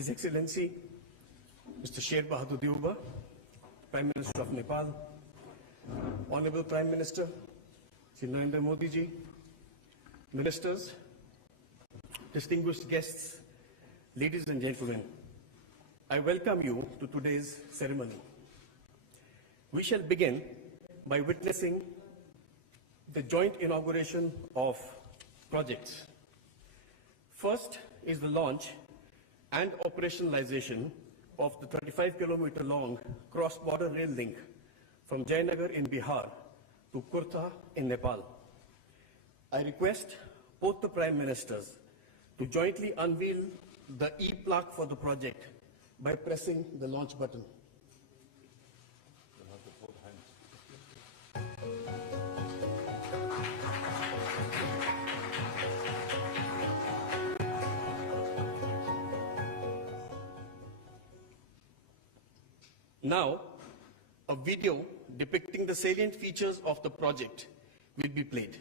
His Excellency, Mr. Sher Bahadur Deuba, Prime Minister of Nepal, Honorable Prime Minister, Shri Narendra Modi ji, Ministers, distinguished guests, ladies and gentlemen, I welcome you to today's ceremony. We shall begin by witnessing the joint inauguration of projects. First is the launch and operationalization of the 35-kilometer long cross-border rail link from Jayanagar in Bihar to Kurtha in Nepal. I request both the Prime Ministers to jointly unveil the e-plaque for the project by pressing the launch button. Now, a video depicting the salient features of the project will be played.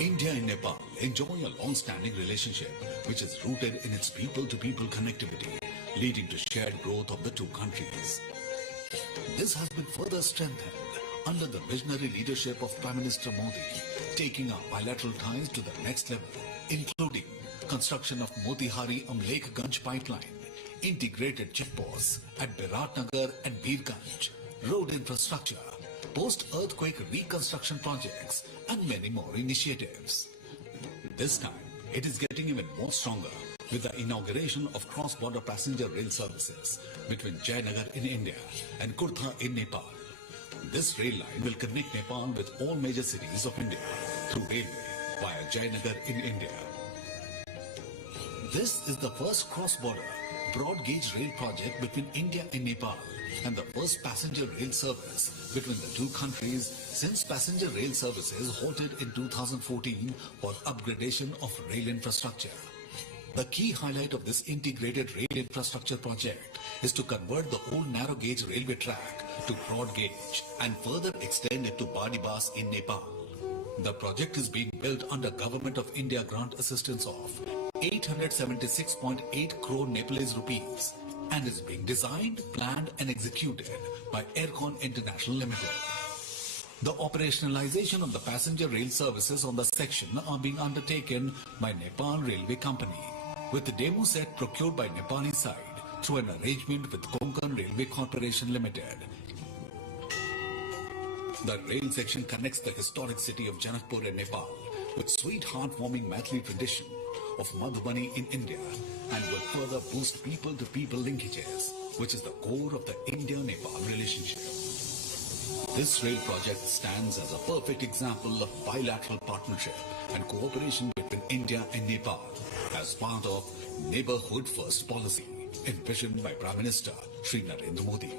India and Nepal enjoy a long-standing relationship which is rooted in its people-to-people connectivity, leading to shared growth of the two countries. This has been further strengthened under the visionary leadership of Prime Minister Modi, taking our bilateral ties to the next level, including construction of Motihari-Amlekganj pipeline, integrated checkposts at Biratnagar and Birganj, road infrastructure, post-earthquake reconstruction projects, and many more initiatives. This time, it is getting even more stronger with the inauguration of cross-border passenger rail services between Jayanagar in India and Kurtha in Nepal. This rail line will connect Nepal with all major cities of India through railway via Jayanagar in India. This is the first cross-border broad-gauge rail project between India and Nepal and the first passenger rail service between the two countries since passenger rail services halted in 2014 for upgradation of rail infrastructure. The key highlight of this integrated rail infrastructure project is to convert the old narrow gauge railway track to broad gauge and further extend it to Badibas in Nepal. The project is being built under Government of India grant assistance of 876.8 crore Nepalese rupees and is being designed, planned and executed by Aircon International Limited. The operationalization of the passenger rail services on the section are being undertaken by Nepal Railway Company, with the demo set procured by Nepali side through an arrangement with Konkan Railway Corporation Limited. The rail section connects the historic city of Janakpur in Nepal with sweet heartwarming Maithili tradition of Madhubani in India and will further boost people-to-people linkages, which is the core of the India-Nepal relationship. This rail project stands as a perfect example of bilateral partnership and cooperation between India and Nepal as part of Neighborhood First policy envisioned by Prime Minister Shri Narendra Modi.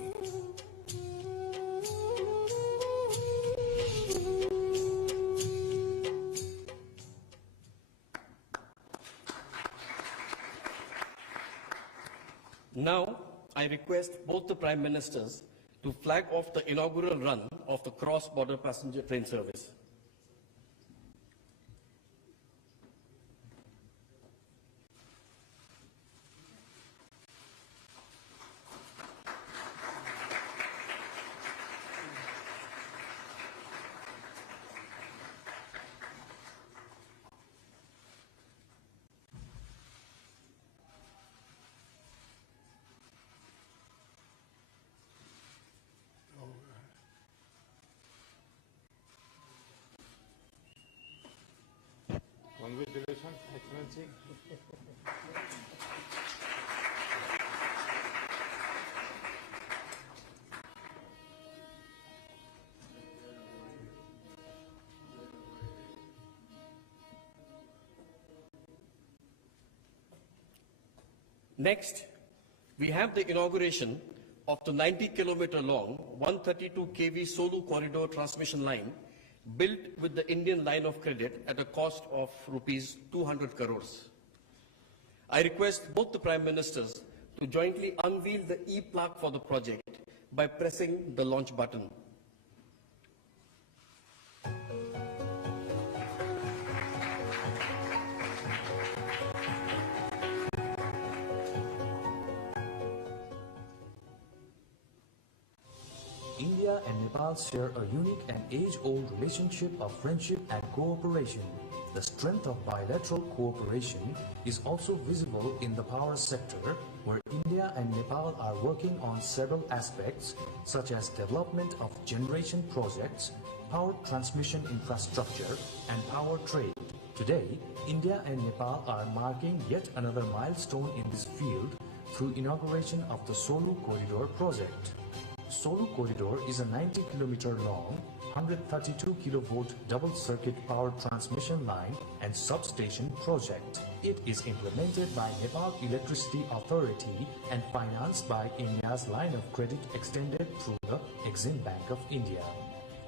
Now, I request both the Prime Ministers to flag off the inaugural run of the cross-border passenger train service. Congratulations, Excellency. Next, we have the inauguration of the 90-kilometer long 132 kV Solu corridor transmission line built with the Indian line of credit at a cost of rupees 200 crores. I request both the Prime Ministers to jointly unveil the e-plaque for the project by pressing the launch button. India and Nepal share a unique and age-old relationship of friendship and cooperation. The strength of bilateral cooperation is also visible in the power sector, where India and Nepal are working on several aspects such as development of generation projects, power transmission infrastructure, and power trade. Today, India and Nepal are marking yet another milestone in this field through inauguration of the Solu Corridor project. Solu Corridor is a 90-kilometer long, 132 kilovolt double-circuit power transmission line and substation project. It is implemented by Nepal Electricity Authority and financed by India's line of credit extended through the Exim Bank of India.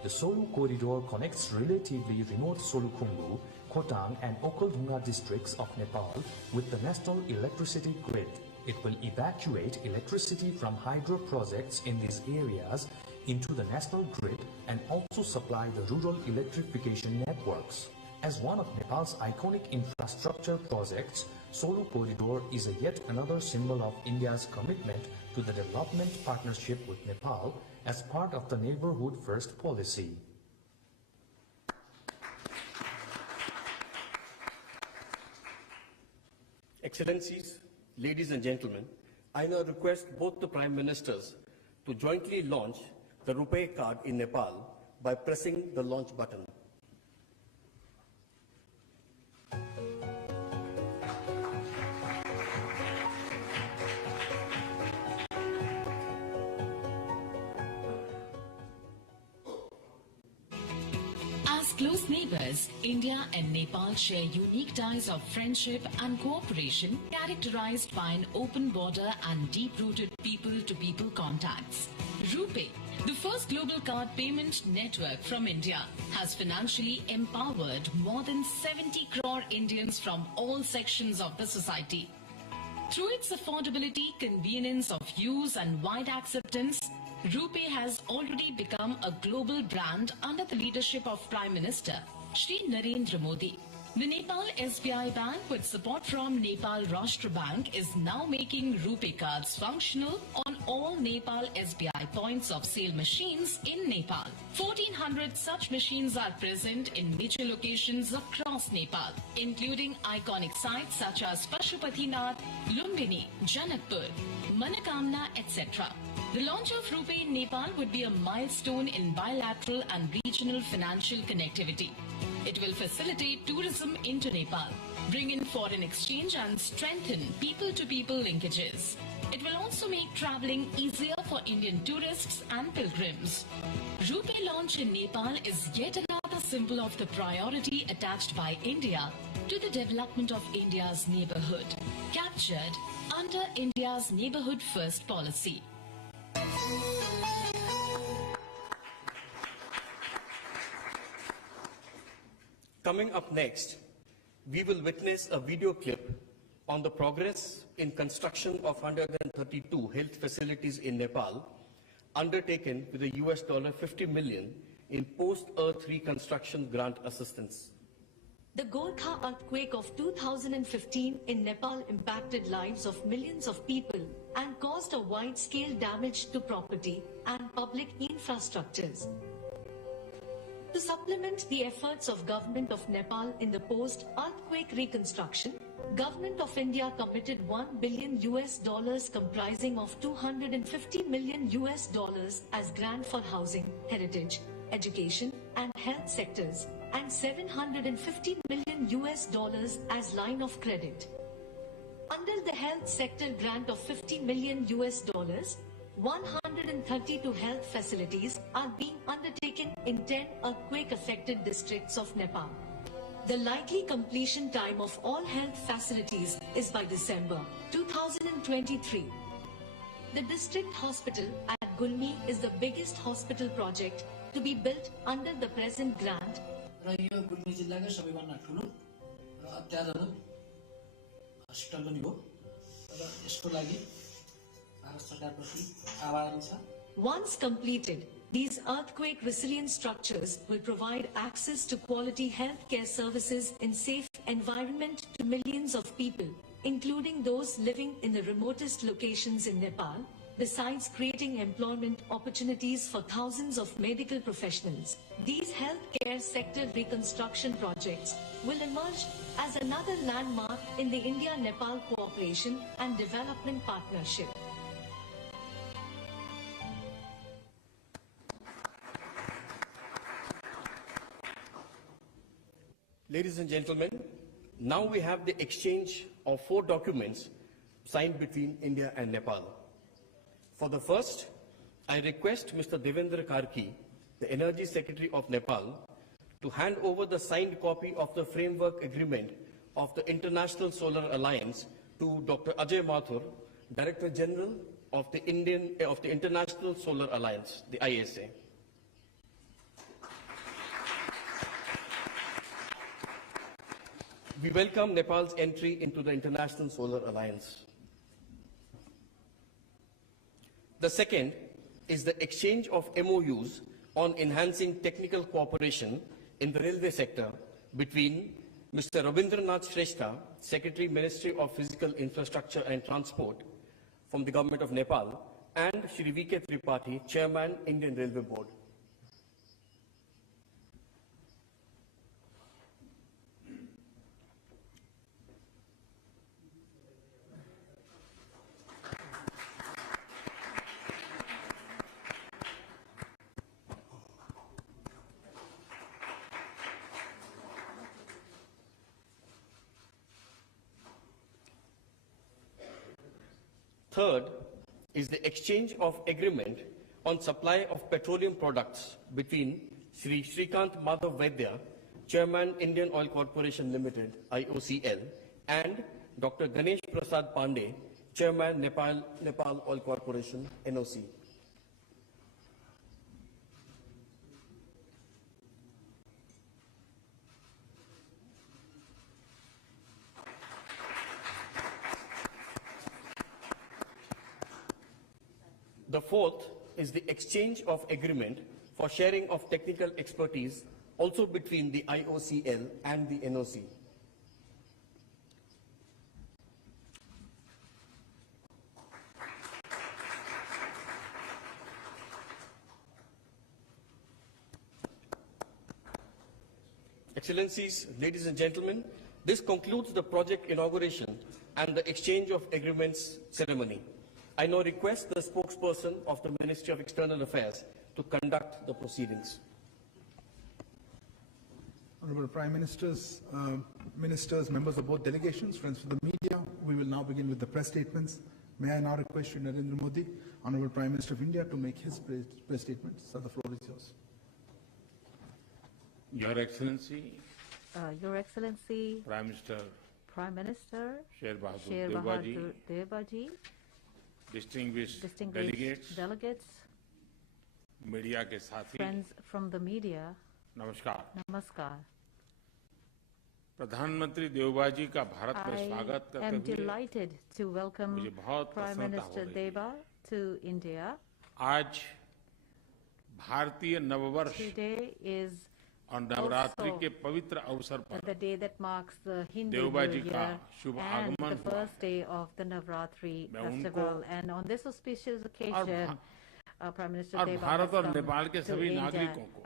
The Solu Corridor connects relatively remote Solukhumbu, Khotang and Okhaldhunga districts of Nepal with the national electricity grid. It will evacuate electricity from hydro projects in these areas into the national grid and also supply the rural electrification networks. As one of Nepal's iconic infrastructure projects, Solu Corridor is yet another symbol of India's commitment to the development partnership with Nepal as part of the Neighborhood First policy. Excellencies, ladies and gentlemen, I now request both the Prime Ministers to jointly launch the RuPay card in Nepal by pressing the launch button. As close neighbors, India and Nepal share unique ties of friendship and cooperation characterized by an open border and deep-rooted people-to-people contacts. RuPay, the first global card payment network from India, has financially empowered more than 70 crore Indians from all sections of the society. Through its affordability, convenience of use and wide acceptance, RuPay has already become a global brand under the leadership of Prime Minister Shri Narendra Modi. The Nepal SBI Bank, with support from Nepal Rashtra Bank, is now making RuPay cards functional on all Nepal SBI points of sale machines in Nepal. 1,400 such machines are present in major locations across Nepal, including iconic sites such as Pashupatinath, Lumbini, Janakpur, Manakamna, etc. The launch of RuPay in Nepal would be a milestone in bilateral and regional financial connectivity. It will facilitate tourism into Nepal, bring in foreign exchange and strengthen people-to-people linkages. It will also make traveling easier for Indian tourists and pilgrims. RuPay launch in Nepal is yet another symbol of the priority attached by India to the development of India's neighborhood, captured under India's Neighborhood First policy. Coming up next, we will witness a video clip on the progress in construction of 132 health facilities in Nepal, undertaken with a US $50 million in post-earth reconstruction grant assistance. The Gorkha earthquake of 2015 in Nepal impacted lives of millions of people and caused a wide-scale damage to property and public infrastructures. To supplement the efforts of Government of Nepal in the post-earthquake reconstruction, Government of India committed $1 billion comprising of $250 million as grant for housing, heritage, education and health sectors and $750 million as line of credit. Under the health sector grant of $50 million, 132 health facilities are being undertaken in 10 earthquake-affected districts of Nepal. The likely completion time of all health facilities is by December 2023. The district hospital at Gulmi is the biggest hospital project to be built under the present grant. र यो गुल्मी जिल्लाकै सबैभन्दा ठुलो र अत्याधुनिक hospital पनि हो र यसको लागि भारत सरकारप्रति आभारी छ. Once completed, these earthquake resilient structures will provide access to quality healthcare services in safe environment to millions of people, including those living in the remotest locations in Nepal. besides creating employment opportunities for thousands of medical professionals. These healthcare sector reconstruction projects will emerge as another landmark in the India-Nepal cooperation and development partnership. Ladies and gentlemen, now we have the exchange of 4 documents signed between India and Nepal. For the first, I request Mr. Devendra Karki, the Energy Secretary of Nepal, to hand over the signed copy of the framework agreement of the International Solar Alliance to Dr. Ajay Mathur, Director General of the International Solar Alliance, the ISA. We welcome Nepal's entry into the International Solar Alliance. The second is the exchange of MOUs on enhancing technical cooperation in the railway sector between Mr. Rabindranath Shrestha, Secretary, Ministry of Physical Infrastructure and Transport from the Government of Nepal, and Shri V.K. Tripathi, Chairman, Indian Railway Board. Third is the exchange of agreement on supply of petroleum products between Shri Shrikant Madhav Vaidya, Chairman, Indian Oil Corporation Limited, IOCL, and Dr. Ganesh Prasad Pandey, Chairman, Nepal Oil Corporation, NOC. The fourth is the exchange of agreement for sharing of technical expertise also between the IOCL and the NOC. Excellencies, ladies and gentlemen, this concludes the project inauguration and the exchange of agreements ceremony. I now request the spokesperson of the Ministry of External Affairs to conduct the proceedings. Honorable Prime Ministers, Ministers, members of both delegations, friends of the media, we will now begin with the press statements. May I now request Shri Narendra Modi, Honorable Prime Minister of India, to make his press statement. Sir, the floor is yours. Your Excellency, Prime Minister Sher Bahadur Devaji, distinguished delegates, media के साथी, friends from the media, नमस्कार। namaskar. प्रधानमंत्री देवबाजी का भारत में स्वागत I am करते हुए delighted to welcome मुझे बहुत Prime प्रसन्नता Minister हो रही है। Deva to India. आज भारतीय नववर्ष Today is और नवरात्रि also के पवित्र अवसर पर the day that marks the Hindu देवबाजी New का Year शुभ and आगमन the हुआ first day of the Navratri मैं festival. उनको And on this auspicious occasion, Prime Minister और Deva भारत has और come नेपाल के to सभी India. नागरिकों को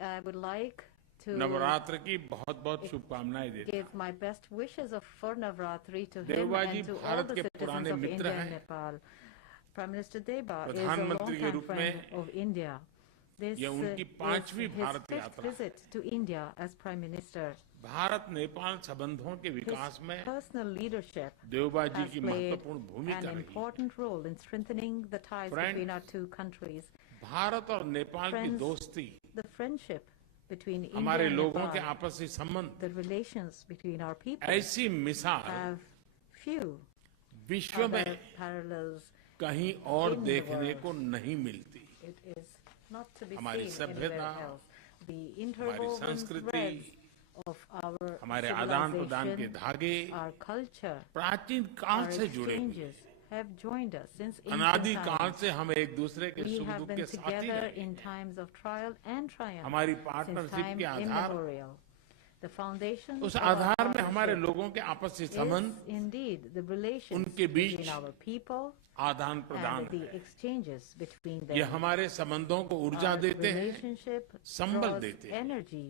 I would like to Navratra की बहुत-बहुत शुभकामनाएं देता give my best wishes for Navratri to him देवबाजी and to all Bharat the के citizens पुराने of मित्र India हैं। and Nepal. Prime Minister Deva is a प्रधानमंत्री के long-time रूप friend में of India. This ये उनकी is पांचवी his भारत fifth यात्रा है। visit to India as Prime Minister. Bharat Nepal संबंधों के His विकास में personal leadership देवबाजी has की played महत्वपूर्ण भूमिका an रही है। important role in strengthening the ties Friends, between our two countries. Bharat और नेपाल की Friends, दोस्ती The friendship between India हमारे and लोगों के Nepal, आपसी संबंध the relations between our people ऐसी मिसाल have few विश्व other में parallels. कहीं और in the देखने world. को नहीं मिलती। It is not to be हमारी seen anywhere सभ्यता, else. The हमारी interwoven संस्कृति, threads of our हमारे आदान प्रदान के civilization, धागे our culture, प्राचीन काल our से जुड़े हुए exchanges have joined us since अनादि ancient काल times. से हम एक दूसरे के We सुख have दुख been के साथी together रहे। in times of trial and triumph हमारी since पार्टनरशिप time के आधार immemorial. The foundation उस of our आधार में हमारे partnership लोगों के आपसी is संबंध, indeed the relations उनके बीच between our people आदान प्रदान and the है। exchanges between ये them. हमारे संबंधों को ऊर्जा Our देते हैं, relationship संबल draws देते हैं। energy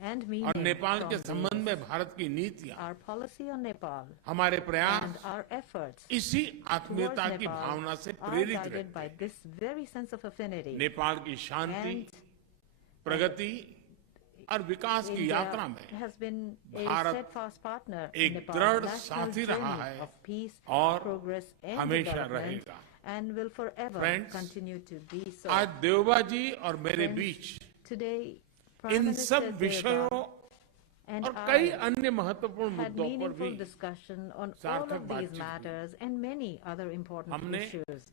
and और meaning नेपाल के from संबंध these. में भारत की नीतियां, Our policy on Nepal हमारे and प्रयास our efforts इसी towards आत्मीयता की Nepal भावना से are प्रेरित guided रहते by हैं। this very sense of affinity. Nepal की शांति, And प्रगति और विकास की India यात्रा में has been a Bharat steadfast partner in एक Nepal's दृढ़ national साथी रहा journey है of peace, और progress and हमेशा development रहेगा। and will forever Friends, continue to be so. आज देवबा जी और मेरे Friends, बीच Today, Prime इन Minister सब Deva विषयों and और कई I अन्य महत्वपूर्ण had मुद्दों पर भी meaningful discussion on all सार्थक of these बातचीत हुई। matters and many other important हमने issues.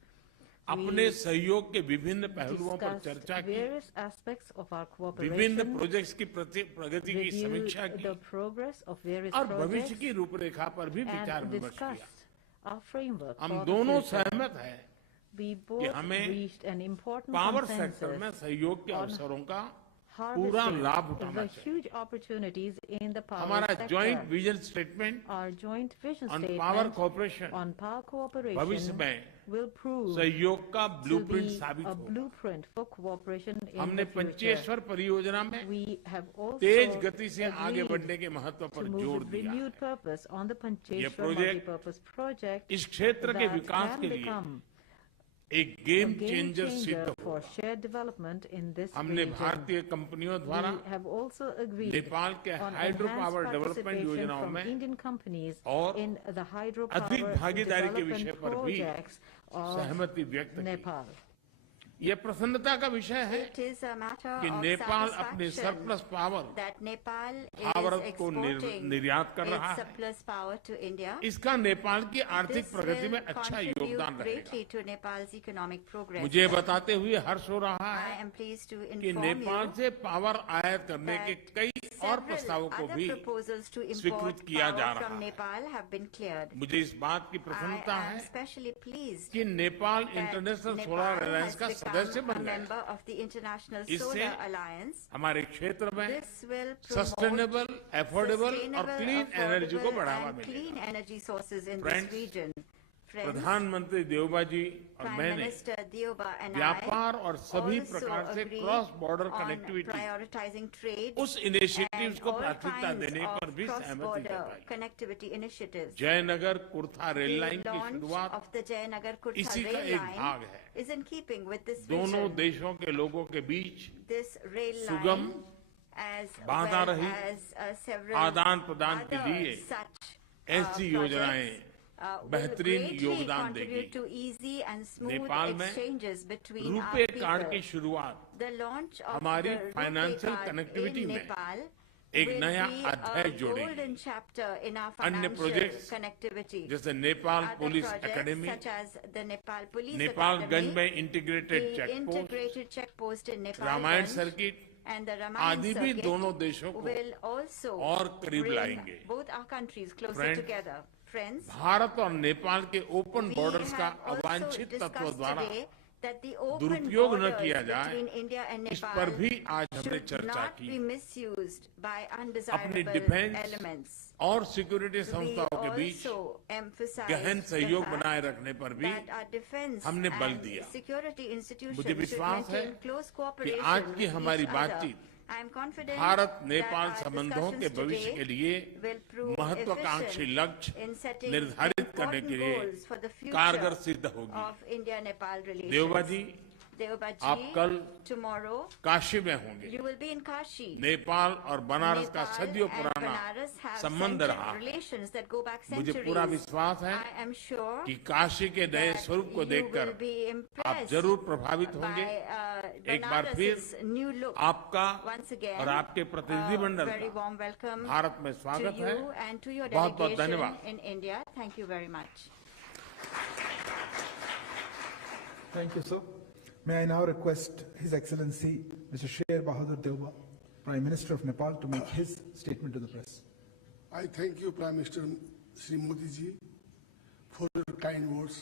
अपने We सहयोग के विभिन्न पहलुओं पर discussed चर्चा की, various aspects of our विभिन्न cooperation, प्रोजेक्ट्स की प्रगति की reviewed समीक्षा की the progress of various और भविष्य projects, की रूपरेखा पर भी विचार and विमर्श किया। discussed our framework हम for the दोनों future. सहमत हैं We both हमें reached an important power sector में consensus सहयोग के on अवसरों का पूरा harvesting लाभ उठाना the चाहिए। huge opportunities in the power हमारा sector. Joint vision statement Our joint vision on statement power corporation on power cooperation भविष्य में will prove सहयोग का to ब्लूप्रिंट be साबित a होगा। blueprint for cooperation in हमने the future. पंचेश्वर परियोजना में We have also तेज गति से आगे agreed बढ़ने के महत्व to पर move जोर with दिया renewed है। purpose on the Pancheshwar project multipurpose project इस क्षेत्र के that विकास can के लिए become एक a game game changer changer सिद्ध for हुआ। shared development in this हमने region. भारतीय कंपनियों द्वारा We have also agreed Nepal के on hydro enhanced power development participation योजनाओं from में Indian companies और in the hydropower अधिक भागीदारी के विषय development पर भी projects of सहमति व्यक्त की। Nepal. यह प्रसन्नता का विषय है It is a matter कि of नेपाल अपनी satisfaction surplus power that Nepal is Bharat को exporting निर्यात कर रहा its है। surplus power to India. इसका नेपाल की आर्थिक This प्रगति में will अच्छा contribute योगदान रहेगा। greatly to Nepal's economic progress. मुझे बताते हुए हर्ष हो रहा I है am pleased to कि inform नेपाल you से पावर आयात करने के that कई और प्रस्तावों को other भी proposals to import स्वीकृत किया जा power रहा from है। Nepal have been cleared. मुझे इस बात की I प्रसन्नता am है especially pleased कि Nepal that international Nepal solar alliance has का सदस्य become बन a गया। member of the International इससे Solar Alliance. हमारे क्षेत्र में This will promote sustainable, affordable और sustainable, क्लीन एनर्जी को affordable बढ़ावा and clean मिलेगा। energy sources in Friends, this region. Friends, प्रधानमंत्री देवबा जी और Prime मैंने Minister Dioba and व्यापार I और सभी also प्रकार से agree cross border on connectivity prioritizing trade उस इनिशिएटिव्स and को all प्राथमिकता kinds देने पर of भी सहमति cross-border जताई। connectivity initiatives. Jaynagar Kurtha rail line The की launch शुरुआत of the Jayanagar Kurta इसी का rail एक भाग line है। is in keeping with this दोनों vision. देशों के लोगों के बीच This rail सुगम, line, as बाधा well रहित as several आदान प्रदान के other लिए such ऐसी योजनाएं projects, will बेहतरीन greatly योगदान contribute देगी। to easy and smooth Nepal में exchanges between our RuPay card की people. शुरुआत The launch of हमारी the financial RuPay card connectivity in में Nepal एक will नया be अध्याय a जोड़ेगी। golden chapter in our अन्य financial projects connectivity. जैसे Nepal Other police projects academy, such as the Nepal Police Nepalgunj Academy, में integrated the check post, integrated check post in Ramayana Nepal circuit and the आदि Ramayan भी circuit दोनों देशों को will also और करीब bring लाएंगे। both our countries closer Friends, together. Friends, Bharat और नेपाल के ओपन we बॉर्डर्स का have also अवांछित तत्व discussed द्वारा today that the open दुरुपयोग न borders किया जाए, between India and इस पर Nepal भी आज हमने should चर्चा not की। be misused by अपनी undesirable डिफेंस elements. और सिक्योरिटी We संस्थाओं के बीच also emphasize गहन the सहयोग fact बनाए रखने पर भी that our defense हमने बल and दिया। security institutions मुझे should विश्वास है maintain close कि cooperation आज की with हमारी each other. बातचीत I am confident Bharat that Nepal our संबंधों के discussions भविष्य के today लिए will prove महत्वाकांक्षी efficient लक्ष्य in setting निर्धारित करने important के लिए goals for the future कारगर सिद्ध होगी। of India-Nepal relations. Deuba ji, Deoba ji, आप कल tomorrow काशी में होंगे। you will be in Kashi. Nepal और बनारस का Nepal सदियों and पुराना Banaras have संबंध century रहा है। relations that go back मुझे centuries. पूरा विश्वास है I am sure कि काशी के नए that स्वरूप को you देखकर will be आप impressed जरूर प्रभावित होंगे। by एक बार फिर Banaras's new look. आपका Once again, और आपके प्रतिनिधिमंडल very का warm welcome भारत में to स्वागत है। you and to your बहुत बहुत delegation धन्यवाद। in India. Thank you very much. Thank you, sir. May I now request His Excellency Mr. Sher Bahadur Deuba, Prime Minister of Nepal, to make his statement to the press. I thank you, Prime Minister Shri Modi ji, for your kind words.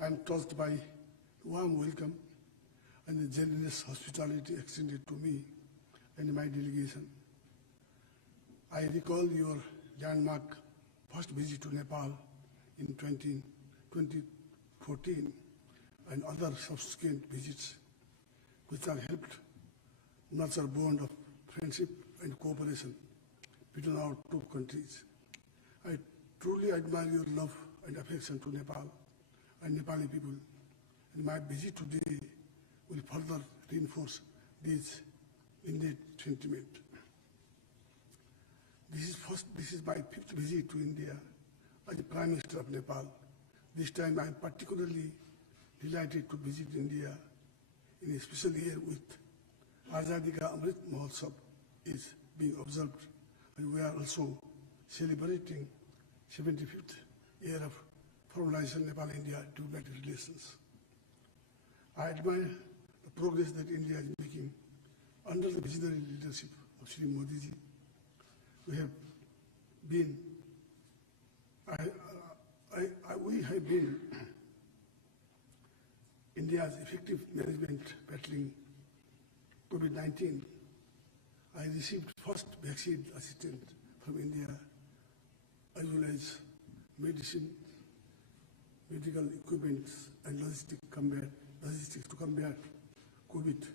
I am touched by warm welcome and the generous hospitality extended to me and my delegation. I recall your landmark first visit to Nepal in 2014 and other subsequent visits which have helped nurture a bond of friendship and cooperation between our two countries. I truly admire your love and affection to Nepal and Nepali people, and my visit today will further reinforce this innate sentiment. This is my fifth visit to India as the Prime Minister of Nepal. This time I am particularly delighted to visit India in a special year with Azadi Ka Amrit Mahotsav is being observed, and we are also celebrating 75th year of formalization Nepal-India diplomatic relations. I admire the progress that India is making under the visionary leadership of Shri Modi ji. We have been India's effective management battling COVID-19. I received first vaccine assistance from India, as well as medicine, medical equipment, and logistics to combat COVID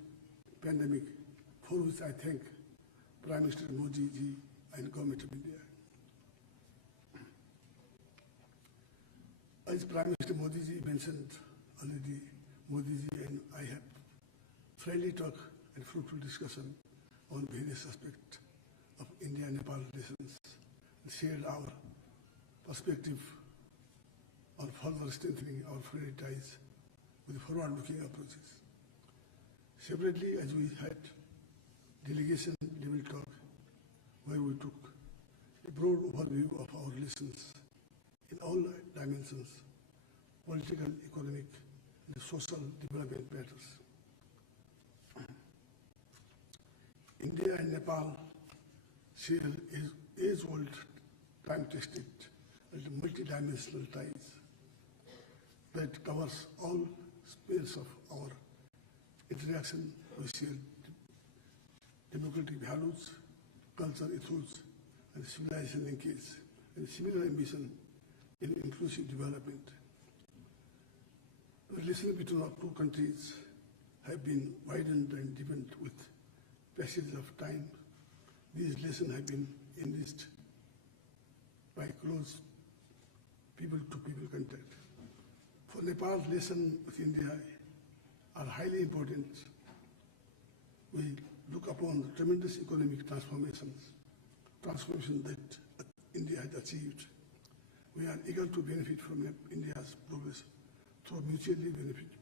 pandemic, for which I thank Prime Minister Modi ji and Government of India. As Prime Minister Modi ji mentioned already, Modi ji and I have friendly talk and fruitful discussion on various aspects of India-Nepal relations and shared our perspective on further strengthening our friendly ties with forward-looking approaches. Separately, as we had delegation level talk, where we took a broad overview of our relations in all dimensions, political, economic, and social development matters. India and Nepal share age-old, time-tested, and multidimensional ties that covers all spheres of our interaction. We share democratic values, culture, ethos, and civilization linkage, and similar ambition in inclusive development. The relations between our two countries have been widened and deepened with passage of time. These relations have been enriched by close people-to-people contact. For Nepal, relations with India are highly important. We look upon the tremendous economic transformation that India has achieved. We are eager to benefit from India's progress through mutually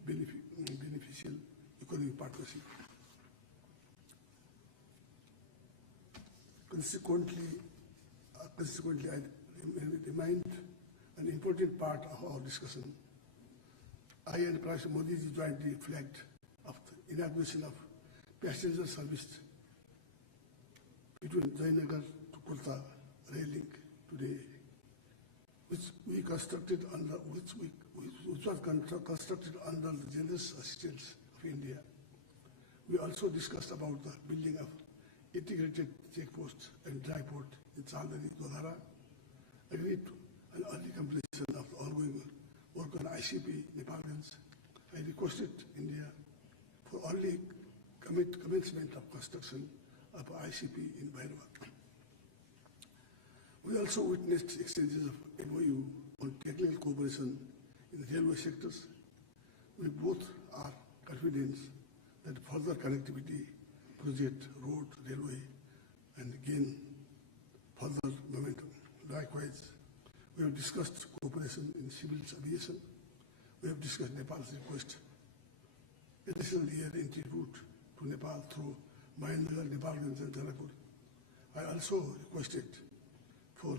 beneficial economic partnership. Consequently, I remind an important part of our discussion. I and Prime Minister Modi ji jointly flagged of the inauguration of passenger service between Jayanagar to Kolta rail link today, which was constructed under the generous assistance of India. We also discussed about the building of integrated checkposts and dry port in Chandani, Dodhara, agreed to an early completion of the ongoing work on ICP Nepalganj. I requested India for early commencement of construction of ICP in Bhairava. We also witnessed exchanges of MOU on technical cooperation in railway sectors. We both are confident that further connectivity, project, road, railway, and gain further momentum. Likewise, we have discussed cooperation in civil aviation. We have discussed Nepal's request additional air entry route to Nepal through Mahendra, Nepalganj, and Janakpur. I also requested for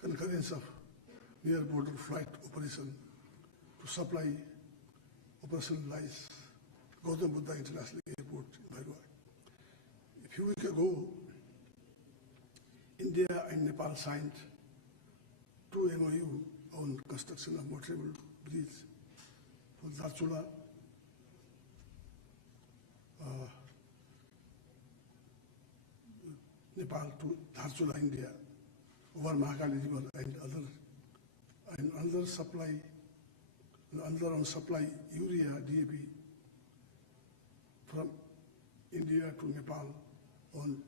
concurrence of near border flight operation to supply operationalize Gautam Buddha International Airport in Bhairava. A few weeks ago, India and Nepal signed 2 MOU on construction of motorable bridge for Darchula, Nepal to Dharchula, India, over Mahakali River and another on supply urea DAP from India to Nepal on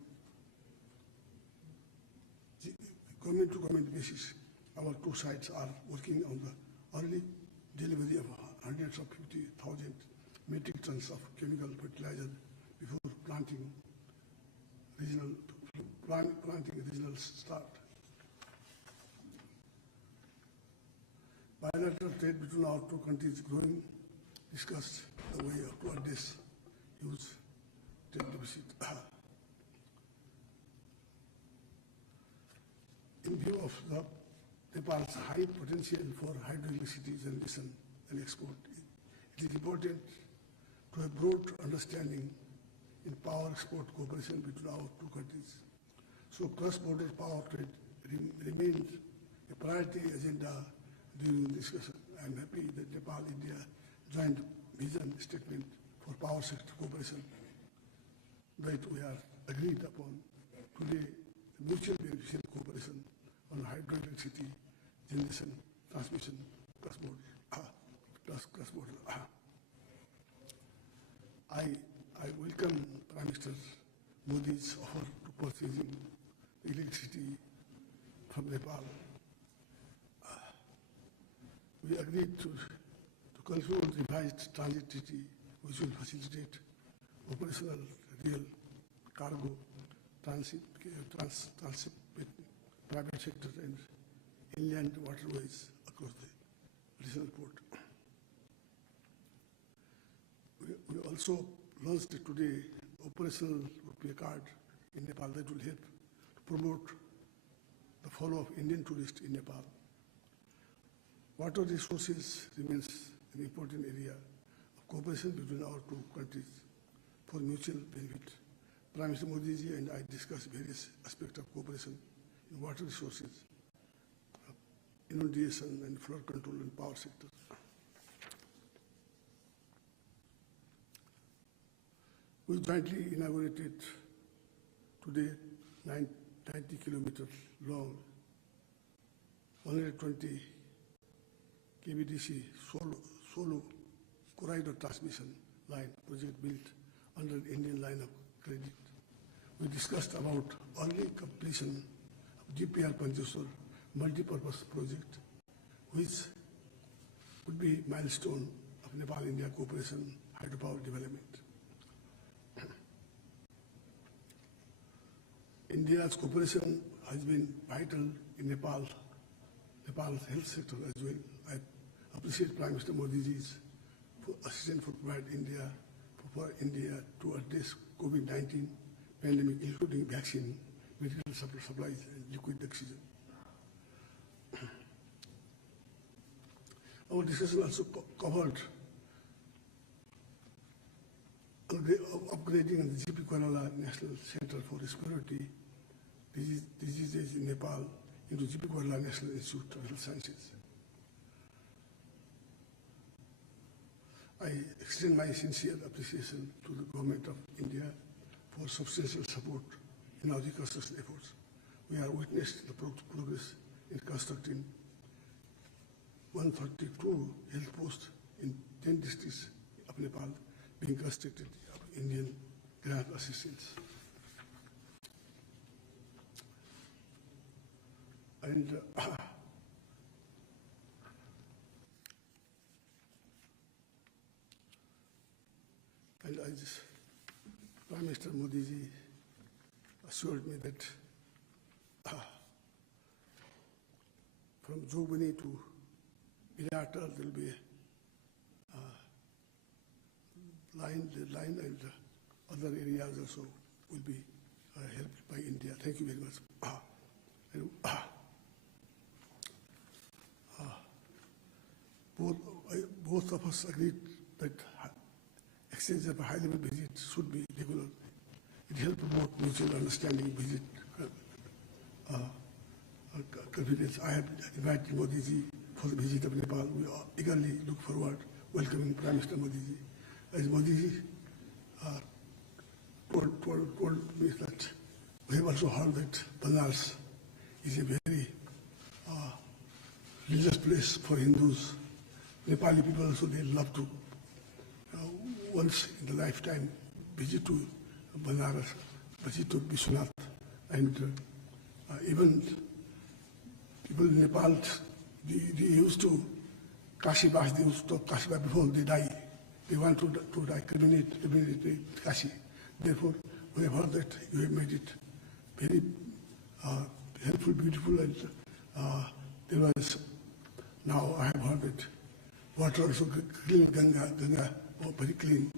government-to-government basis. Our two sides are working on the early delivery of hundreds of 50,000 metric tons of chemical fertilizer before planting regional start. Bilateral trade between our two countries is growing. Discussed the way to address huge trade deficit. In view of Nepal's high potential for hydroelectricity generation and export, it is important to have broad understanding in power export cooperation between our two countries. So cross-border power trade remains a priority agenda during the discussion. I am happy that Nepal-India joint vision statement for power sector cooperation that we are agreed upon today, mutual beneficial cooperation on hydroelectricity generation, transmission, cross-border. I welcome Prime Minister Modi's offer to purchasing electricity from Nepal. We agreed to conclude revised transit treaty which will facilitate operational real cargo transit with private sector and inland waterways across the regional port. We also launched today operational rupee card in Nepal that will help to promote the follow of Indian tourists in Nepal. Water resources remains an important area of cooperation between our two countries for mutual benefit. Prime Minister Modi ji and I discussed various aspects of cooperation in water resources, inundation and flood control and power sectors. We jointly inaugurated today 90 kilometers long, 120 KBDC solo corridor transmission line project built under the Indian line of credit. We discussed about early completion of GPR Pancheshwar multi-purpose project, which would be milestone of Nepal-India cooperation hydropower development. India's cooperation has been vital in Nepal's health sector as well. I appreciate Prime Minister Modi ji's assistance for India to address COVID-19 pandemic, including vaccine, medical supplies, and liquid oxygen. Our discussion also covered upgrading the GP Kuala National Center for Respiratory Diseases in Nepal into GP Kuala National Institute of Health Sciences. I extend my sincere appreciation to the Government of India for substantial support in our reconstruction efforts. We are witnessing the progress in constructing 132 health posts in 10 districts of Nepal being constructed of Indian grant assistance. And I just, Prime Minister Modi ji assured me that from Jogbani to Birata there will be a line and other areas also will be helped by India. Thank you very much. Both of us agreed that exchange of a high-level visit should be regular. It helps promote mutual understanding, visit, confidence. I have invited Modi ji for the visit of Nepal. We eagerly look forward welcoming Prime Minister Modi ji. As Modi ji told me that We have also heard that Banaras is a very religious place for Hindus. Nepali people also, they love to once in the lifetime visit to Banaras, visit to Vishwanath, and even people in Nepal, they used to Kashi Bas, they used to talk Kashi Bas before they die. They want to die, terminate Kashi. Therefore, we have heard that you have made it very helpful, beautiful, and there was, now I have heard that water also clean, Ganga, very clean.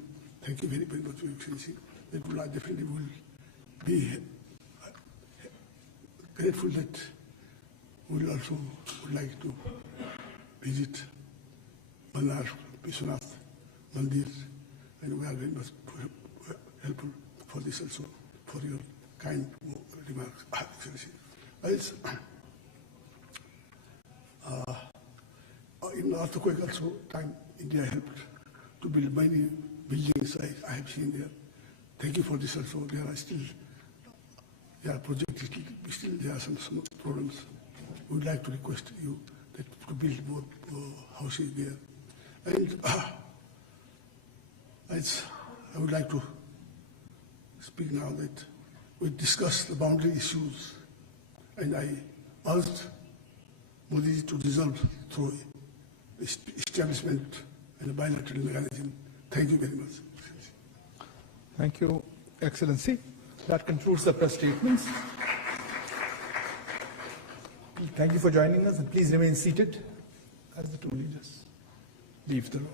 Thank you very, very much, Your Excellency. That will definitely will be grateful that we will also would like to visit Manar Vishwanath Mandir, and we are very much helpful for this also, for your kind remarks, Excellency. In the earthquake also, time India helped to build many buildings I have seen there. Thank you for this also. There are projects, still there are some problems. We would like to request you that to build more houses there. And I would like to speak now that we discussed the boundary issues, and I asked Modi to resolve through establishment and a bilateral mechanism. Thank you very much. Thank you, Excellency. That concludes the press statements. Thank you for joining us, and please remain seated as the two leaders leave the room.